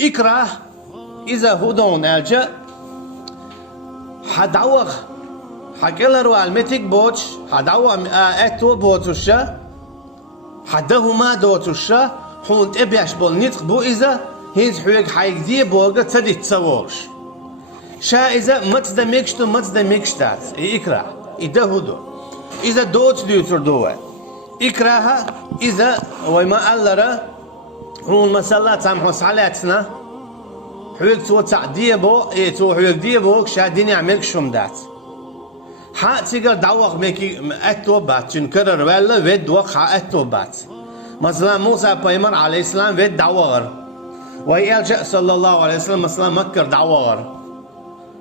إكره إذا هدون ألجأ حدعوغ حكيلر والمتك بوتش حدعوغ أتو بوتوشا حدهما دوتوشا حون تبيش بول نتق بو إذا هيز حويق حيق دي بوغا تدي تصورش شا إذا متدمكشتو متدمكشتات إكره إذا هدو إذا دوت ديوتر دوه إكراها إذا وما ألرا هون مسلا تسامحوا سالاتنا حويق تو تعديه بو تو حويق ديه بو شادين يعملك شمدات حق تيجر دعوق ميكي أتو بات تنكرر ولا ود وق حق أتو بات مثلا موسى بيمر عليه السلام ود دعوغر ويرجع صلى الله عليه وسلم مثلا مكر دعوغر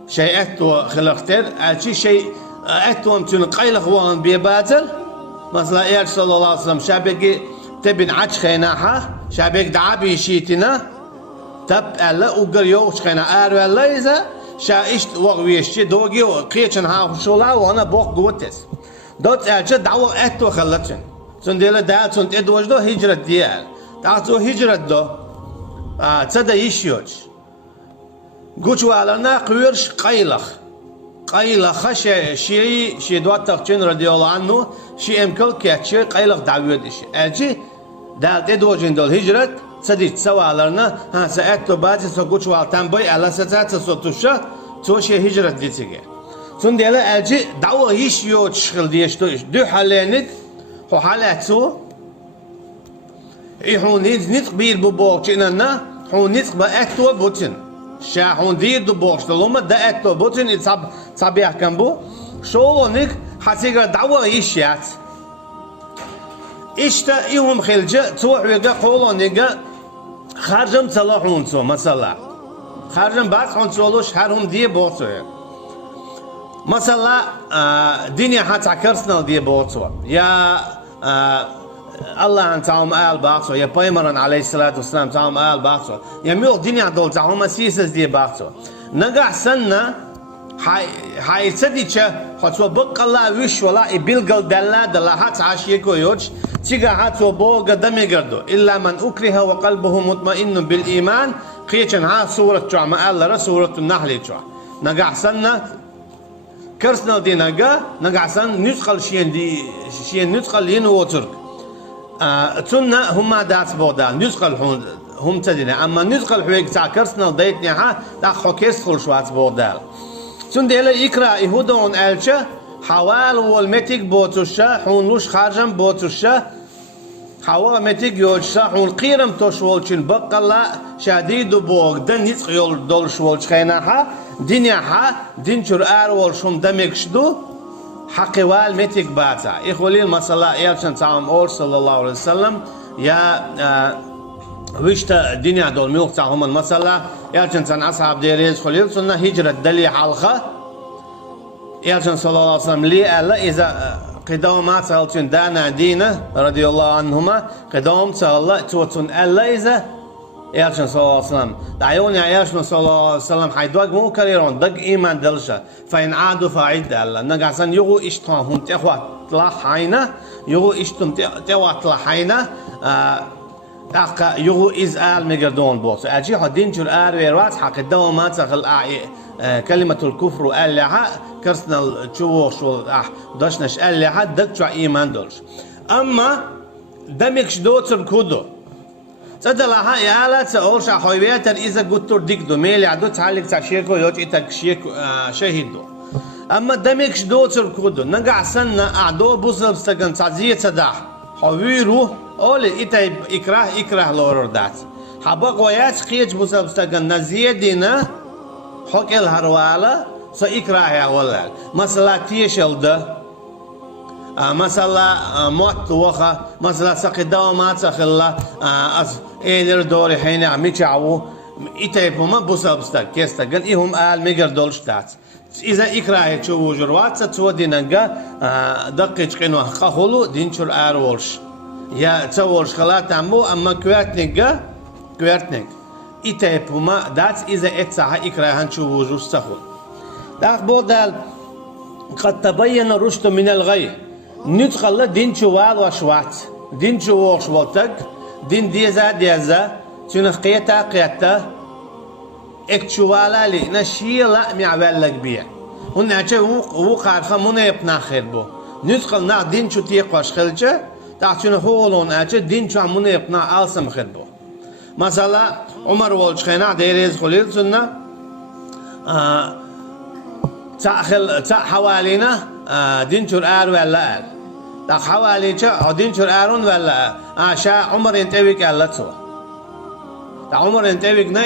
شيء أتو خلقتر شيء أتو متن قيل خوان بيباتل مثلا يرجع صلى الله عليه وسلم شابك تبين عش خيناها شابك دعابي شيتنا تب ألا أوجر يوش خينا ولا إذا شايشت وغويشتي دوغي وقيتشن ها شولا وانا بوق قوتس دوت أرجع دعوة أتو خلتشن سنديلا دا سند إدوج دو هجرة ديال تعطو هجرة دو تصدق يشيوش قوشوا على قويرش قيلخ شي دوات تغشين رضي الله عنه شي امكل كاتشي قيلخ دعوة ديشي أجي دال إدوجين دول هجرة تصدق تسوى على ها سأتو باتي سو قوشوا على تنبوي على ستات سوتوشا توشي هجرة ديتيجي سنديلا أجي دعوة يشيوش خل ديش دو حالينك هو حالاتو هون نتقبيل ببوك إننا هون نتقبل أتو بوتين شا هون دير دو بوكش تلوما دا أتو بوتين يتصاب يحكم بو شولونك حتيجر دعوة يشيات إشتا إيهم خلجة توحويقا قولونيقا خارجم صلاحون تو مثلا خارجم بس هون تولوش هرهم دي بوتو مثلا دنيا حتى كرسنا دي بوتو يا الله أن تعوم آل باقصو يا بيمرن عليه الصلاة والسلام تعوم آل باقصو يا ميو دنيا دول تعوم سيسس دي باقصو نجح سنة هاي تديشة حتى بق الله وش ولا يبلغ دلا حتى عشيكو يوش تيجا حتى بوق دمي قردو إلا من أكره وقلبه مطمئن بالإيمان قيتشن ها سورة جامع الله سورة النحل جوا نجح سنة كرسنا دي نجا سن نسخل شين نسخل ينوترك تنا هم داس بودال نسخل هم تدينا أما نسخل حويك تاع كرسنا ديتني ها تاع خوكيس خل شوات بودال تون ديلا يقرأ يهودون ألشة حوال والمتيك بوتوشة حونلوش خارجم بوتوشة حوال متيك يوتشة حون قيرم توشولشين بقلا شديد بوق دن يسقيول دول شولش خيناها دنياها دينشور أرول شوم دمكشدو حقوال متيك باتا إخوالي المسألة يالشان تعام أول صلى الله عليه وسلم يا ويشتا دنيا دول ميوك تعهم المسألة يالشان تان أصحاب ديريز خليل سنة هجرة دلي حلقة يالشان صلى الله عليه وسلم لي ألا إذا قدام تالتون دانا دينا رضي الله عنهما قدام تالا توتون ألا إذا يالشان صلى الله عليه وسلم دعيوني يالشان صلى الله عليه وسلم حيدوك مو كريرون دق إيمان دلشة فإن عادوا فعيد ألا نقعسان يغو إشتان هم تخوات لحينا يغو إشتان تخوات لحينا أقا يغو إزال مقردون بوكس أجي حدين جر ويروات حق الدوامات خل كلمة الكفر ألها كرسنا الشووش داشنش ألها دكتوا إيمان دولش أما دمكش دوتر كودو تدلها يالا تقولش حويات إذا قلتور ديك دو ميلي عدو تعلق تعشيكو يوج إتك شهيدو أما دمكش دوتر كودو نقع سنة أعدو بوصل بستقن تعزية تداح حويرو أولي إتا إكراه لوردات حبق وياش قيج بوصل بستقن نزيه دينا حق الهروالة سإكراه يا ولال مثلا تيشل ده مثلا موت وخا مثلا سقداو ما تخلا إيدر دوري حين عميشعو إتايبو ما بوصل بستق كيستا قال إيهم آل ميجر دولشتات إذا إكراه تشوفوا جروات ستودي نجا دقيق قنوة خلو دينشر أرولش يا تولش خلات عمو أما كوارتنج إتايبو ما دات إذا إتساها إكراه تشوفوا جو استخل داخ بودال قد تبين الرشد من الغي ندخل دين شوال وشوات دين شوال شوالتك دين ديزا تنخ قيتا اكتشوالا لي نشيلا معولك بيه هن أجا وقارخا منا يبنا خير بو ندخل نا دين شو تيقواش خلجة تحتون هولون أجا دين شو منا يبنا ألسم خير بو مثلا عمر والش خينا ديريز خليل سنة تا حوالينا دين شو الآر ولا آل تا حوالي تا دين شو الآرون ولا شا عمر ينتويك ألا تسوى تا عمر ينتويك نا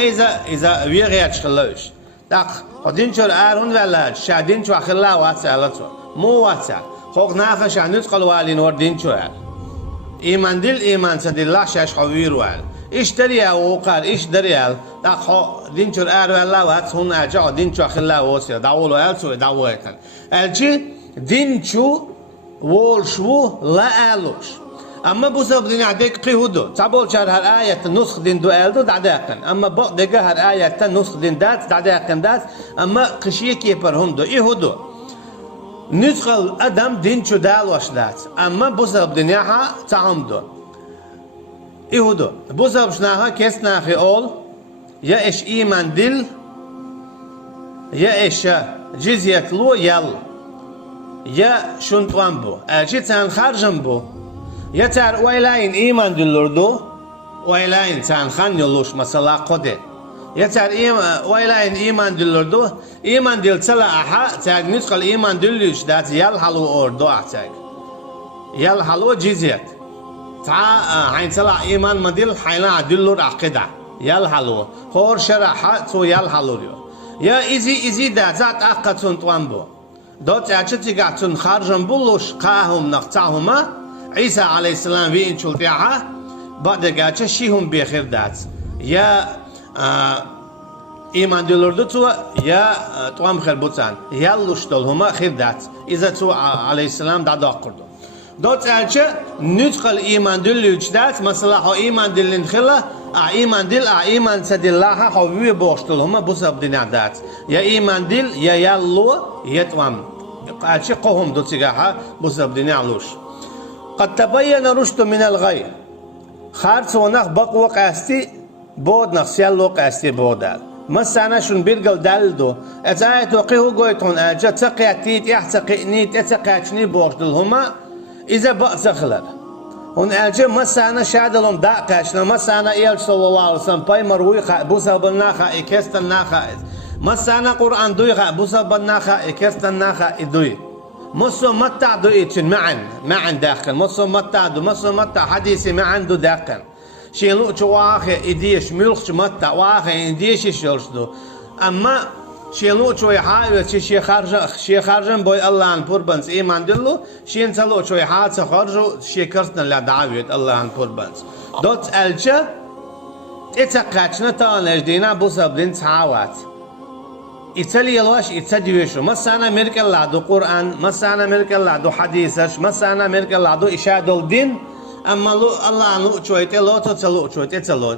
إذا ويغياتش خلوش تا دين شو الآرون ولا شا دين شو أخلا واتسا ألا تسوى مو واتسا خوك ناخا شا ندخل والين ور دين شو آل إيمان دل إيمان سد الله شاش خوير وال إيش دريا وقال إيش دريا دخو دين شو الآر ولا واتس هون أجا دين شو أخلا واسيا داول ويلسو داويتن الجي دين شو والشو لا ألوش أما بوسب دين عديك قيهودو تعبول شهر هالآية نسخ دين دو ألدو دعداقن أما بق دقة هالآية نسخ دين دات دعداقن دات أما قشيك يبرهم دو إيهودو ندخل أدم دين شو دالوش دات أما بوسب دنياها تعمدو إيهودو بوسب شناها كيسنا في أول يا إيش إيمان دل يا إيش جزية لو يل يا شنطوان بو أجي تان خارجن بو يا تار ويلاين إيمان دلوردو ويلاين تان خان يلوش مثلا قدر يا تار ويلاين إيمان دلوردو إيمان دل تلا أحا تاج ندخل إيمان دلوش دات يل حلو أوردو أحتاج يل حلو جزية عين تلا إيمان مدل حيلا دلور عقدة يل حلو خور شرحة تو يل حلو يا إزي دات أقا شنطوان بو دوت أجتي قاعدون خارجن بولوش قاهم نقطعهما عيسى عليه السلام وين شلتيها بعد قاعدة شيهم بخير دات يا إيمان دلوردو تو يا توام خير بوتان يالوش دلهما خير دات إذا تو عليه السلام دعا قردو دوت أجتي ندخل إيمان دلوش دات مثلا هو إيمان دلين خلا إيمان دل إيمان سدلها هو بوشتلهما بسبب دنيا دات يا إيمان دل يا يالو يتوام أشي قهم دوتيجاها بسبب دنيا علوش قد تبين رشد من الغي خارج ونخ بقوة قاستي بود نخسيال لو قاستي بودال مسانا شون بيرجل دالدو أتايت وقيه قويتون أجا تقيتيت يحتقينيت أتقيتني بوشتلهما إذا بأسخلر هون أجا مسانا شادلهم داقاشنا مسانا إيال صلى الله عليه وسلم باي مروي بسبب الناخا إكستن ناخا مسانا قرآن دوي بسبب الناخا إكستن ناخا إدوي مصو متع دويتشن معا داخل مصو متع حديثي معا دو داخل شيلو واخي إديش ملخش متع واخي إديش شلشدو أما شيلو يحاول شي خارجن بوي الله عن بوربنس إيمان دلو شين تلو يحاول خارجو شي كرسنا لدعوية الله عن بوربنس دوت ألجا إتقاتشنا تانش دينا بسبب دين تعاوات إتالي الواش إتديوشو مسانا ميرك الله دو قرآن مسانا ميرك الله دو حديثش مسانا ميرك الله دو إشادة الدين أما الله عنو شوية لوتو تلو شوية تلو